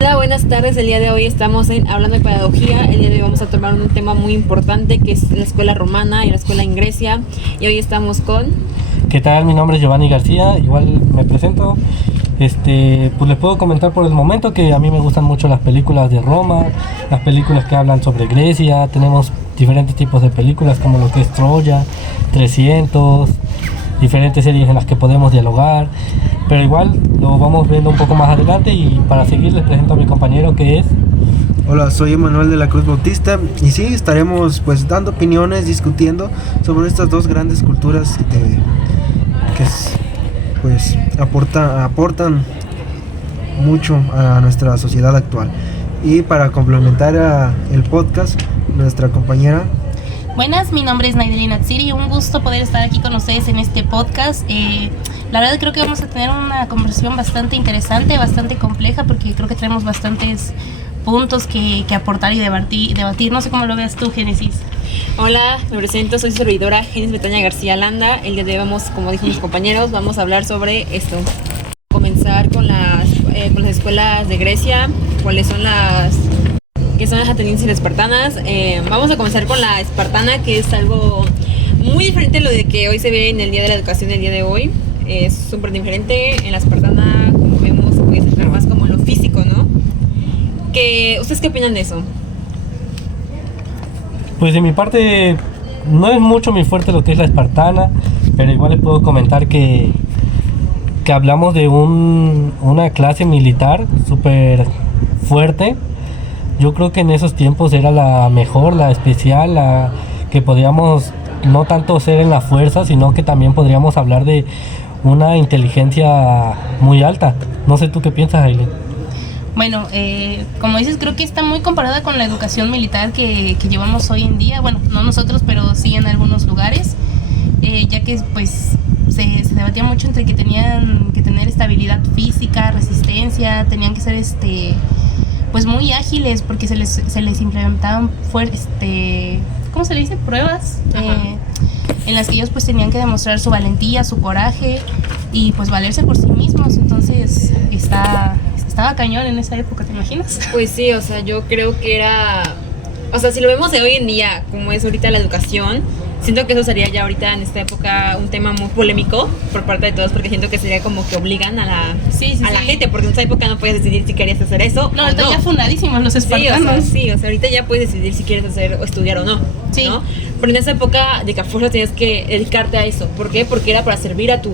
Hola, buenas tardes. El día de hoy estamos hablando de pedagogía. El día de hoy vamos a tomar un tema muy importante que es la escuela romana y la escuela en Grecia. Y hoy estamos con... ¿Qué tal? Mi nombre es Giovanni García, igual me presento. Pues les puedo comentar por el momento que a mí me gustan mucho las películas de Roma, las películas que hablan sobre Grecia. Tenemos diferentes tipos de películas como lo que es Troya, 300, diferentes series en las que podemos dialogar, pero igual lo vamos viendo un poco más adelante. Y para seguir les presento a mi compañero que es... Hola, soy Emanuel de la Cruz Bautista y sí, estaremos pues dando opiniones, discutiendo sobre estas dos grandes culturas pues aportan mucho a nuestra sociedad actual. Y para complementar el podcast, nuestra compañera... Buenas, mi nombre es Naidelina Atsiri, un gusto poder estar aquí con ustedes en este podcast. La verdad creo que vamos a tener una conversación bastante interesante, bastante compleja, porque creo que tenemos bastantes puntos que aportar y debatir. No sé cómo lo veas tú, Génesis. Hola, me presento, soy servidora Génesis Betania García Landa. El día de hoy vamos, como dijo mis compañeros, vamos a hablar sobre esto. Comenzar con las escuelas de Grecia, cuáles son que son las atenienses y las espartanas. Vamos a comenzar con la espartana, que es algo muy diferente a lo de que hoy se ve en el Día de la Educación del día de hoy. Es súper diferente. En la espartana, como vemos, se puede centrar más como en lo físico, ¿no? ¿Ustedes qué opinan de eso? Pues de mi parte no es mucho mi fuerte lo que es la espartana, pero igual les puedo comentar que hablamos de una clase militar súper fuerte. Yo creo que en esos tiempos era la mejor, la especial, la que podíamos no tanto ser en la fuerza, sino que también podríamos hablar de una inteligencia muy alta. No sé tú qué piensas, Aileen. Bueno, como dices, creo que está muy comparada con la educación militar que llevamos hoy en día. Bueno, no nosotros, pero sí en algunos lugares, ya que pues se debatía mucho entre que tenían que tener estabilidad física, resistencia, tenían que ser pues muy ágiles, porque se les implementaban ¿cómo se le dice? Pruebas en las que ellos pues tenían que demostrar su valentía, su coraje y pues valerse por sí mismos. Entonces estaba cañón en esa época, ¿te imaginas? Pues sí, o sea, yo creo que si lo vemos de hoy en día, como es ahorita la educación, siento que eso sería ya ahorita en esta época un tema muy polémico por parte de todos, porque siento que sería como que obligan a la gente, porque en esa época no puedes decidir si querías hacer eso. No, ahorita ya fundadísimos los espartanos. Sí, o sea, ahorita ya puedes decidir si quieres hacer o estudiar o no. Sí. ¿No? Pero en esa época de que a fuerza tenías que dedicarte a eso. ¿Por qué? Porque era para servir a tu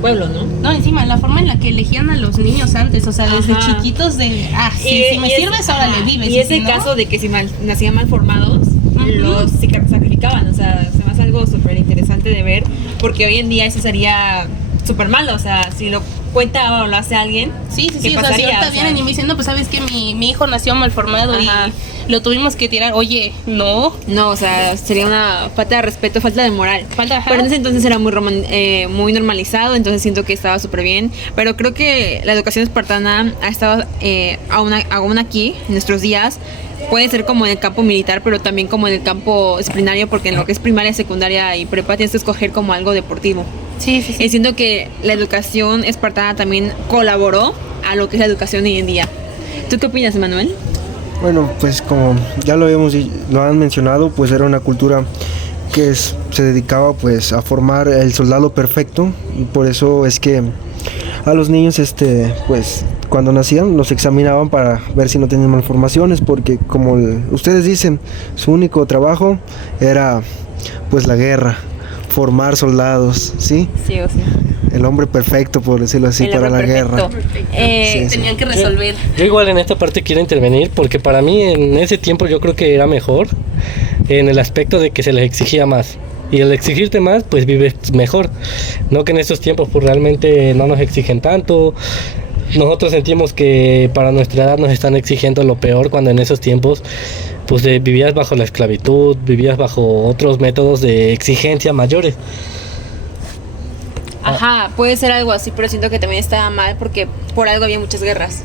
pueblo, ¿no? No, encima, la forma en la que elegían a los niños antes, o sea, desde chiquitos si me sirves, ahora le vives. Y ese caso de que si nacían mal formados, los sacrificaban, o sea, se me hace algo súper interesante de ver, porque hoy en día eso sería súper malo, o sea, si lo cuenta o lo hace alguien, sí, ¿qué pasaría? O sea, si ahorita vienen y me dicen, no, pues sabes que mi hijo nació mal formado y lo tuvimos que tirar, oye, no, o sea, sería una falta de respeto, falta de moral. Pero en ese entonces era muy normalizado, entonces siento que estaba súper bien, pero creo que la educación espartana ha estado aún aquí, en nuestros días. Puede ser como en el campo militar, pero también como en el campo disciplinario, porque en lo que es primaria, secundaria y prepa tienes que escoger como algo deportivo. Sí. Y siento que la educación espartana también colaboró a lo que es la educación hoy en día. ¿Tú qué opinas, Manuel? Bueno, pues como ya lo han mencionado, pues era una cultura que se dedicaba pues a formar el soldado perfecto, y por eso es que a los niños pues cuando nacían los examinaban para ver si no tenían malformaciones, porque como ustedes dicen, su único trabajo era pues la guerra, formar soldados, ¿sí? Sí o sí. El hombre perfecto, por decirlo así, para la guerra. Tenían que resolver. Yo igual en esta parte quiero intervenir, porque para mí en ese tiempo yo creo que era mejor en el aspecto de que se les exigía más. Y al exigirte más, pues vives mejor. No que en estos tiempos pues realmente no nos exigen tanto. Nosotros sentimos que para nuestra edad nos están exigiendo lo peor, cuando en esos tiempos pues vivías bajo la esclavitud, vivías bajo otros métodos de exigencia mayores. Puede ser algo así, pero siento que también estaba mal porque por algo había muchas guerras.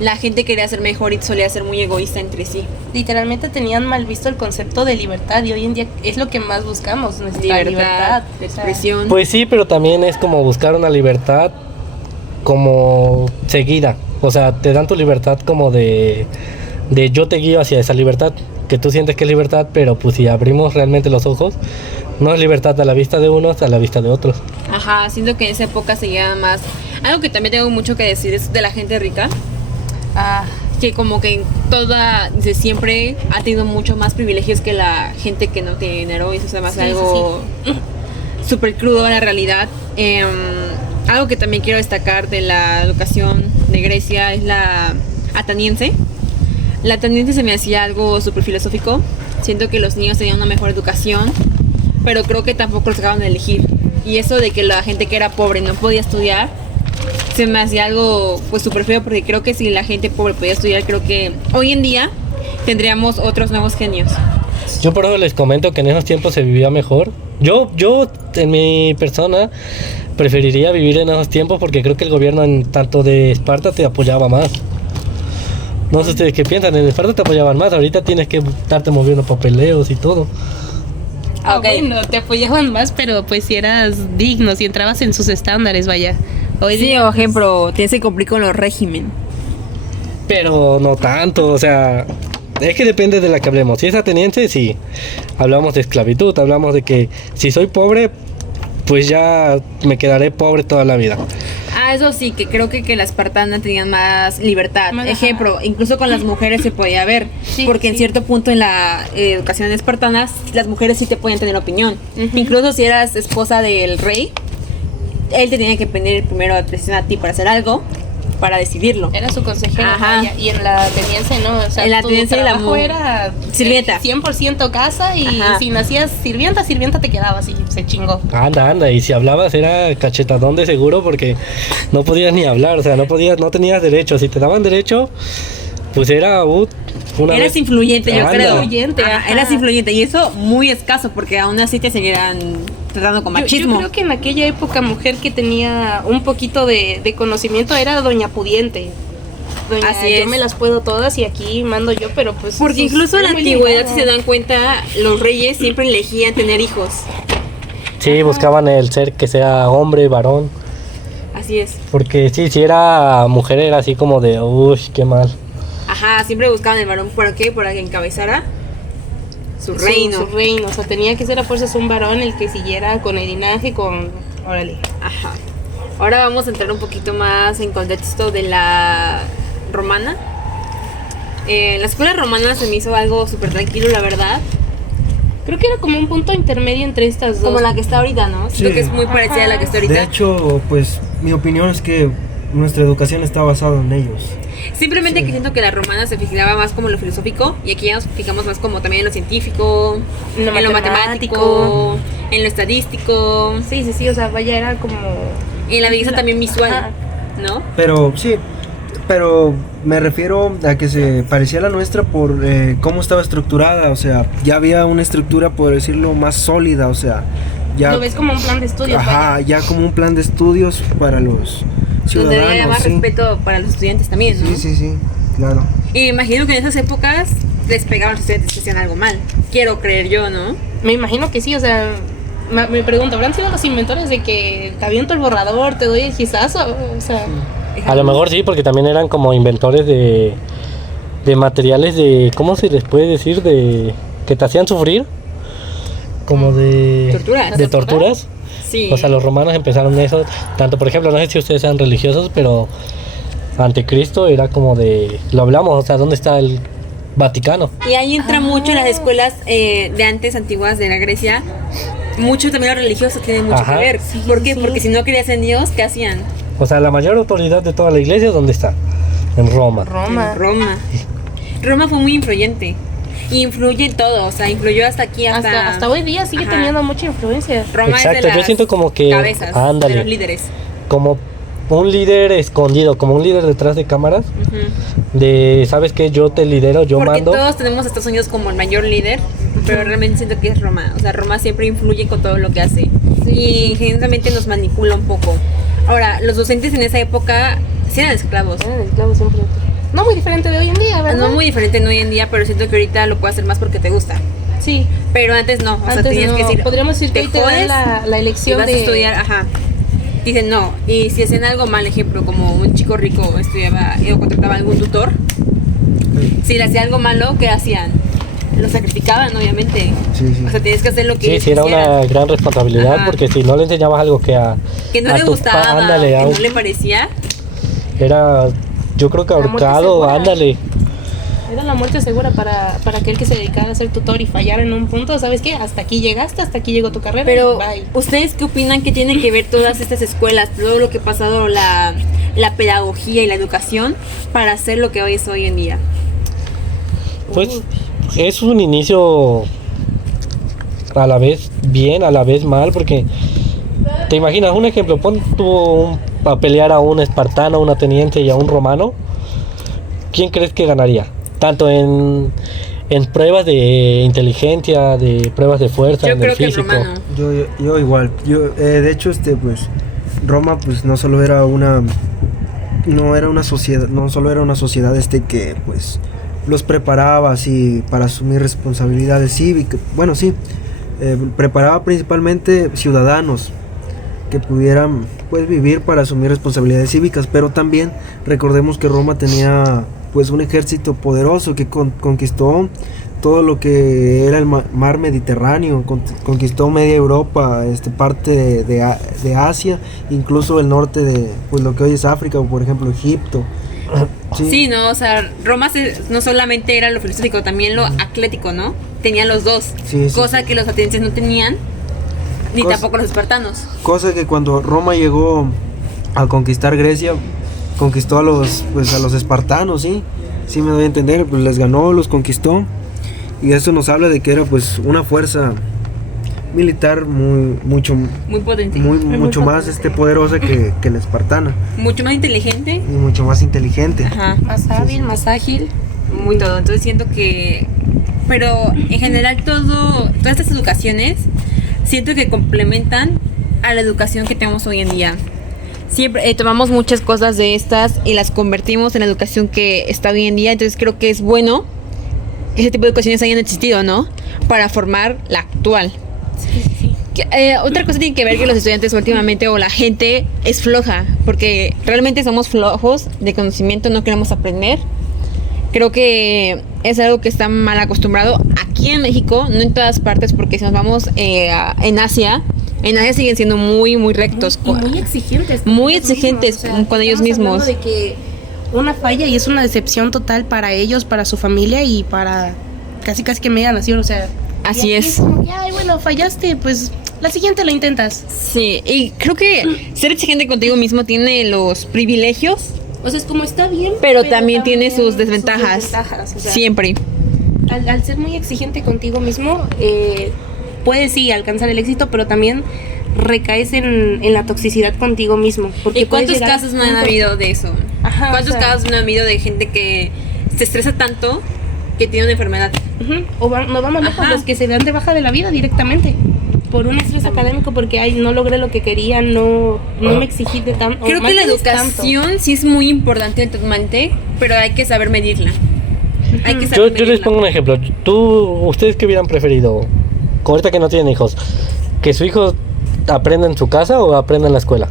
La gente quería ser mejor y solía ser muy egoísta entre sí. Literalmente tenían mal visto el concepto de libertad, y hoy en día es lo que más buscamos, nuestra libertad de expresión. Pues sí, pero también es como buscar una libertad como seguida. O sea, te dan tu libertad como de yo te guío hacia esa libertad, que tú sientes que es libertad, pero pues si abrimos realmente los ojos, no es libertad a la vista de unos, a la vista de otros. Ajá, siento que en esa época se llevaba más. Algo que también tengo mucho que decir es de la gente rica, que como que desde siempre ha tenido mucho más privilegios que la gente que no tiene dinero, y eso es además algo súper crudo a la realidad. Algo que también quiero destacar de la educación de Grecia es la ateniense. La ateniense se me hacía algo súper filosófico. Siento que los niños tenían una mejor educación, pero creo que tampoco los dejaban de elegir. Y eso de que la gente que era pobre no podía estudiar, se me hacía algo pues súper feo, porque creo que si la gente pobre podía estudiar, creo que hoy en día tendríamos otros nuevos genios. Yo por eso les comento que en esos tiempos se vivía mejor. Yo en mi persona preferiría vivir en esos tiempos, porque creo que el gobierno en tanto de Esparta te apoyaba más. No sé ustedes qué piensan, en Esparta te apoyaban más, ahorita tienes que estarte moviendo papeleos y todo. Bueno, te apoyaban más, pero pues si eras digno, si entrabas en sus estándares, vaya. Hoy Sí, día, por ejemplo, tienes que cumplir con los régimen. Pero no tanto, o sea, es que depende de la que hablemos. Si es ateniense, sí, hablamos de esclavitud, hablamos de que si soy pobre, pues ya me quedaré pobre toda la vida. Eso sí, que creo que las espartanas tenían más libertad. Más, Ejemplo, incluso con las mujeres se podía ver, Sí, porque en sí. cierto punto en la educación espartana, las mujeres sí te podían tener opinión. Incluso si eras esposa del rey, él te tenía que pedir primero autorización a ti para hacer algo, para decidirlo. era su consejera, Ajá. vaya, y en la ateniense no, o sea, En la tu ateniense la trabajo mu- era sirvienta. 100% casa, y Ajá. si nacías sirvienta te quedabas y se chingó. Anda, y si hablabas era cachetadón de seguro, porque no podías ni hablar, o sea, no tenías derecho. Si te daban derecho, pues era una Eras vez- influyente, yo Anda. creo. Influyente, Ajá, ajá. eras influyente, y eso muy escaso, porque aún así te seguirán tratando con machismo. Yo creo que en aquella época mujer que tenía un poquito de conocimiento era doña pudiente. Doña, Así yo es. me las puedo todas y aquí mando yo, pero pues... Porque eso incluso en la es muy antigüedad, limitado. si se dan cuenta, los reyes siempre elegían tener hijos. Sí, buscaban el ser que sea hombre, varón. Así es. Porque sí, si era mujer era así como de, uy, qué mal. Ajá, siempre buscaban el varón. ¿Por qué? Para que encabezara su reino. Su reino, o sea, tenía que ser a fuerzas un varón el que siguiera con el linaje, con... Órale. Ajá. Ahora vamos a entrar un poquito más en contexto de la romana. La escuela romana se me hizo algo súper tranquilo, la verdad. Creo que era como un punto intermedio entre estas dos. Como la que está ahorita, ¿no? Siento Sí. que es muy parecida a la que está De ahorita. hecho, pues mi opinión es que nuestra educación está basada en ellos. Simplemente que siento que la romana se fijaba más como en lo filosófico, y aquí ya nos fijamos más como también en lo científico, En lo en lo matemático, en lo estadístico, Sí, o sea, vaya, era como... en la belleza también visual, Ajá. ¿no? Pero sí, pero me refiero a que se parecía a la nuestra por cómo estaba estructurada, o sea, ya había una estructura, por decirlo, más sólida, o sea, ya... Lo ves como un plan de estudios, Ajá, vaya. ya como un plan de estudios para los Donde había ciudadanos. más Sí. respeto para los estudiantes también, ¿no? Sí, claro. Y me imagino que en esas épocas les pegaban a los estudiantes que hacían algo mal. Quiero creer yo, ¿no? Me imagino que sí, o sea, me pregunto, ¿habrán sido los inventores de que te aviento el borrador, te doy el gizazo? O sea, A lo mejor sí, porque también eran como inventores de materiales de, ¿cómo se les puede decir? De que te hacían sufrir, como de Torturas. de torturas. Sí. O sea, los romanos empezaron eso, tanto por ejemplo, no sé si ustedes sean religiosos, pero Anticristo era como de, lo hablamos, o sea, ¿dónde está el Vaticano? Y ahí entra mucho en las escuelas de antes, antiguas de la Grecia. Mucho también los religiosos tienen mucho Ajá. que ver. Sí, ¿Por qué? sí. Porque si no creías en Dios, ¿qué hacían? O sea, la mayor autoridad de toda la iglesia, ¿dónde está? En Roma. Roma. En Roma. Roma fue muy influyente. Y influye en todo, o sea, influyó hasta aquí, Hasta hoy día sigue Ajá. teniendo mucha influencia. Roma es Exacto, de yo las siento como que, cabezas ándale. de los líderes. Como un líder escondido, como un líder detrás de cámaras, Ujú. de, ¿sabes qué? Yo te lidero, yo Porque mando. todos tenemos a Estados Unidos como el mayor líder, pero realmente siento que es Roma. O sea, Roma siempre influye con todo lo que hace. Y ingenuamente nos manipula un poco. Ahora, los docentes en esa época sí eran esclavos. Eran esclavos siempre. No muy diferente de hoy en día, ¿verdad? No muy diferente en hoy en día, pero siento que ahorita lo puedes hacer más porque te gusta. Sí. Pero antes no, o sea, Antes tenías no, que decir, podríamos decir que te hoy te dan jodes la y elección vas de... a estudiar, ajá. dicen no. Y si hacían algo mal, ejemplo, como un chico rico estudiaba o contrataba algún tutor, si le hacía algo malo, ¿qué hacían? Lo sacrificaban, obviamente. Sí, sí. O sea, tienes que hacer lo que Sí, ellos sí, era quisieran. una gran responsabilidad, Ajá. porque si no le enseñabas algo Que no a le tu gustaba, ándale, que no le parecía. era, yo creo que La muerte ahorcado, segura. ándale. Era la muerte segura para aquel que se dedicara a ser tutor y fallar en un punto. ¿Sabes qué? Hasta aquí llegaste, hasta aquí llegó tu carrera. Pero, bye. ¿ustedes qué opinan que tienen que ver todas estas escuelas, todo lo que ha pasado, la pedagogía y la educación, para hacer lo que hoy es hoy en día? Pues es un inicio a la vez bien, a la vez mal, porque te imaginas, un ejemplo, pon tú a pelear a un espartano, a un ateniense y a un romano, ¿quién crees que ganaría? Tanto en pruebas de inteligencia, de pruebas de fuerza, Yo en creo el que el físico. romano. Yo igual. De hecho, pues Roma, pues no solo era una sociedad, no solo era una sociedad que pues los preparaba así para asumir responsabilidades cívicas. Bueno, sí, preparaba principalmente ciudadanos que pudieran pues vivir para asumir responsabilidades cívicas, pero también recordemos que Roma tenía pues un ejército poderoso que conquistó todo lo que era el mar Mediterráneo, conquistó media Europa, parte de Asia, incluso el norte de pues lo que hoy es África, o por ejemplo Egipto. Sí, no, o sea, Roma no solamente era lo filosófico, también lo atlético, ¿no? Tenían los dos, Sí, sí, cosa sí. que los atenienses no tenían, ni tampoco los espartanos. Cosa que cuando Roma llegó a conquistar Grecia, conquistó a los espartanos, sí me doy a entender, pues les ganó, los conquistó, y eso nos habla de que era pues una fuerza militar mucho Muy potente, mucho más poderosa que la espartana, mucho más inteligente. y mucho más inteligente. Ajá. Más hábil, más ágil. Muy todo. Entonces siento que, pero en general todas estas educaciones siento que complementan a la educación que tenemos hoy en día. Siempre tomamos muchas cosas de estas y las convertimos en la educación que está hoy en día. Entonces creo que es bueno que ese tipo de educaciones hayan existido, ¿no? Para formar la actual. Otra cosa tiene que ver que los estudiantes últimamente o la gente es floja, porque realmente somos flojos de conocimiento, no queremos aprender. Creo que es algo que está mal acostumbrado aquí en México, no en todas partes, porque si nos vamos en Asia siguen siendo muy, muy rectos. Y muy exigentes. Muy exigentes con ellos estamos mismos. hablando de que una falla y es una decepción total para ellos, para su familia y para casi que media nación, o sea. Así y aquí es. Como que, ay, bueno, fallaste, pues la siguiente la intentas. Sí, y creo que ser exigente contigo mismo tiene los privilegios, O sea, es como está bien, pero también tiene sus desventajas. o sea, Siempre. al ser muy exigente contigo mismo, puedes sí alcanzar el éxito, pero también recaes en la toxicidad contigo mismo. Porque ¿Y cuántos puedes llegar casos a no han punto- habido de eso? Ajá, ¿Cuántos o sea, casos no han habido de gente que se estresa tanto que tiene una enfermedad? Ujú. No vamos lejos, Ajá. los que se dan de baja de la vida directamente por un estrés académico, porque ay, no logré lo que quería, no me exigí de tanto. Creo que la educación sí es muy importante en tu mente, pero hay que saber medirla. Hay que saber Yo les medirla. pongo un ejemplo. ¿Ustedes qué hubieran preferido? Ahorita que no tienen hijos, ¿que su hijo aprenda en su casa o aprenda en la escuela?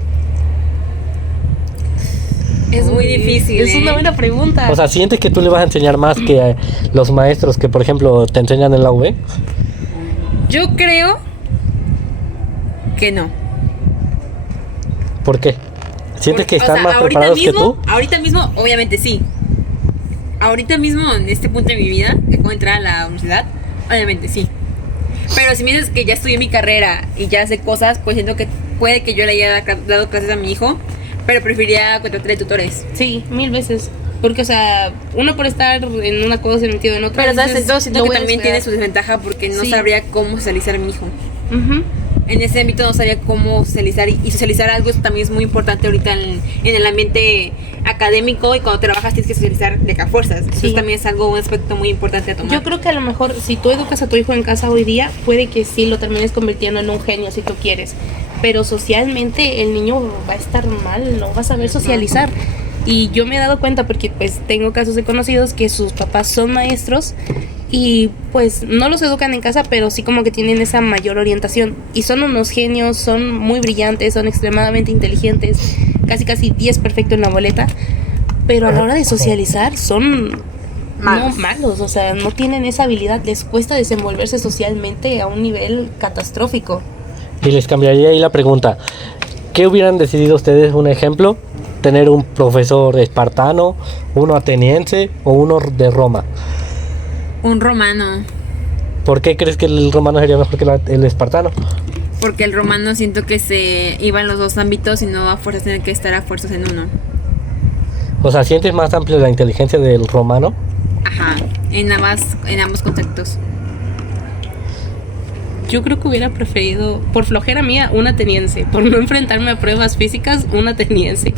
Es muy difícil. Es una buena pregunta. O sea, ¿sientes que tú le vas a enseñar más que los maestros que, por ejemplo, te enseñan en la UV? Yo creo que no. ¿Por qué? ¿Sientes que están más ahorita preparados que mismo, tú? Ahorita mismo, obviamente sí. Ahorita mismo, en este punto de mi vida, que acabo de entrar a la universidad, obviamente sí. Pero si me dices que ya estudié mi carrera y ya sé cosas, pues siento que puede que yo le haya dado clases a mi hijo, pero preferiría contratar tutores. Sí, 1000 veces. Porque, o sea, uno por estar en una cosa se metido en otra. Pero sabes, dices, entonces siento "No que voy a también tiene esperar". su desventaja porque no Sí. sabría cómo socializar a mi hijo. Ujú. En ese ámbito no sabría cómo socializar y socializar algo también es muy importante ahorita en el ambiente académico, y cuando trabajas tienes que socializar de que a fuerzas. Entonces Sí. también es un aspecto muy importante a tomar. Yo creo que a lo mejor si tú educas a tu hijo en casa hoy día, puede que sí lo termines convirtiendo en un genio si tú quieres. Pero socialmente el niño va a estar mal, no va a saber socializar. Y yo me he dado cuenta porque pues tengo casos de conocidos que sus papás son maestros y pues no los educan en casa, pero sí como que tienen esa mayor orientación y son unos genios, son muy brillantes, son extremadamente inteligentes, casi 10 perfecto en la boleta, pero a la hora de socializar son malos, o sea, no tienen esa habilidad, les cuesta desenvolverse socialmente a un nivel catastrófico. Y les cambiaría ahí la pregunta, ¿qué hubieran decidido ustedes, un ejemplo, tener un profesor espartano, uno ateniense o uno de Roma? Un romano. ¿Por qué crees que el romano sería mejor que el espartano? Porque el romano siento que se iba en los dos ámbitos y no a fuerzas tener que estar a fuerzas en uno. O sea, ¿sientes más amplia la inteligencia del romano? Ajá, en ambos contextos. Yo creo que hubiera preferido, por flojera mía, un ateniense, por no enfrentarme a pruebas físicas, un ateniense.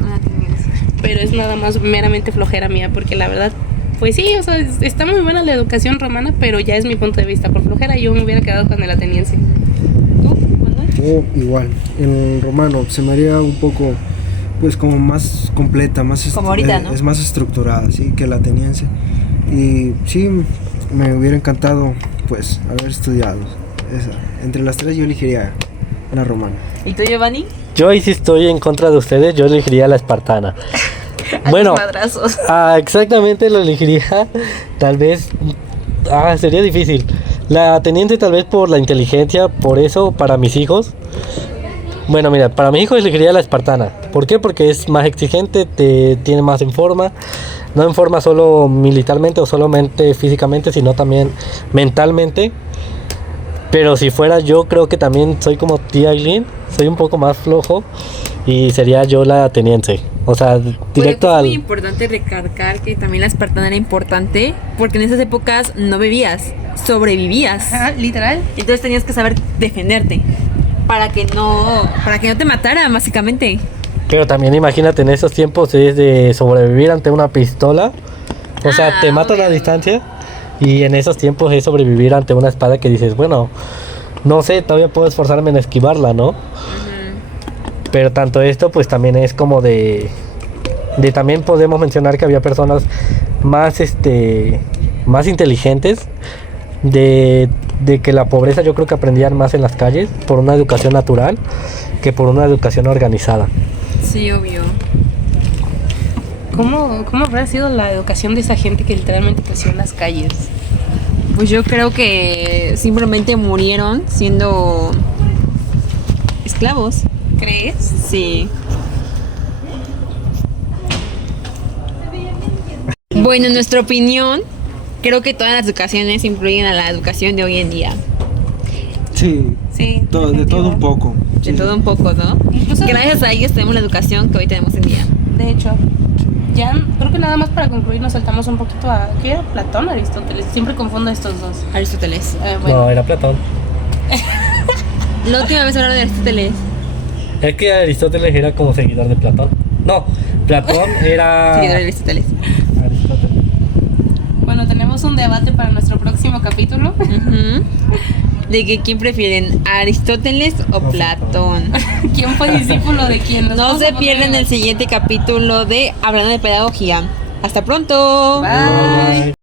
Pero es nada más meramente flojera mía, porque la verdad, pues sí, o sea, está muy buena la educación romana, pero ya es mi punto de vista. Por flojera yo me hubiera quedado con el ateniense. ¿Tú, Manuel? Yo igual, el romano se me haría un poco, pues como más completa, más Como ahorita, ¿no? es más estructurada, sí, que la ateniense. Y sí, me hubiera encantado, pues, haber estudiado esa. Entre las tres yo elegiría la romana. ¿Y tú, Giovanni? Yo ahí sí estoy en contra de ustedes, yo elegiría la espartana. A Bueno, los madrazos. exactamente lo elegiría, tal vez, sería difícil. La ateniense tal vez por la inteligencia, por eso para mis hijos. Bueno, mira, para mis hijos elegiría la espartana. ¿Por qué? Porque es más exigente, te tiene más en forma. No en forma solo militarmente o solamente físicamente, sino también mentalmente. Pero si fuera yo, creo que también soy como tía Aileen, soy un poco más flojo y sería yo la ateniense. O sea, directo Es al... muy importante recalcar que también la espartana era importante porque en esas épocas no bebías, sobrevivías. Ajá, literal. Entonces tenías que saber defenderte para que no te mataran, básicamente. Pero también imagínate, en esos tiempos es de sobrevivir ante una pistola. O sea, te matan a distancia. Y en esos tiempos es sobrevivir ante una espada que dices, bueno, no sé, todavía puedo esforzarme en esquivarla, ¿no? Pero tanto esto pues también es como de también podemos mencionar que había personas más más inteligentes, de que la pobreza yo creo que aprendían más en las calles por una educación natural que por una educación organizada. Sí, obvio. ¿Cómo habrá sido la educación de esa gente que literalmente creció en las calles? Pues yo creo que simplemente murieron siendo esclavos. ¿Crees? Sí. Bueno, en nuestra opinión, creo que todas las educaciones influyen a la educación de hoy en día. Sí, Sí. de todo definitivo. un poco. De Sí. todo un poco, ¿no? Incluso- Gracias a ellos tenemos la educación que hoy tenemos en día. De hecho, ya creo que nada más para concluir nos saltamos un poquito a... ¿Qué era? ¿Platón o Aristóteles? Siempre confundo a estos dos. Aristóteles. Bueno. No, era Platón. La última vez hablaron de Aristóteles. Es que Aristóteles era como seguidor de Platón. No, Platón era... Seguidor de Aristóteles. Aristóteles. Bueno, tenemos un debate para nuestro próximo capítulo. Ujú. De que quién prefieren, Aristóteles o Platón. ¿Quién fue discípulo de quién? Nos No vamos a se poner pierdan en- el siguiente capítulo de Hablando de Pedagogía. Hasta pronto. Bye.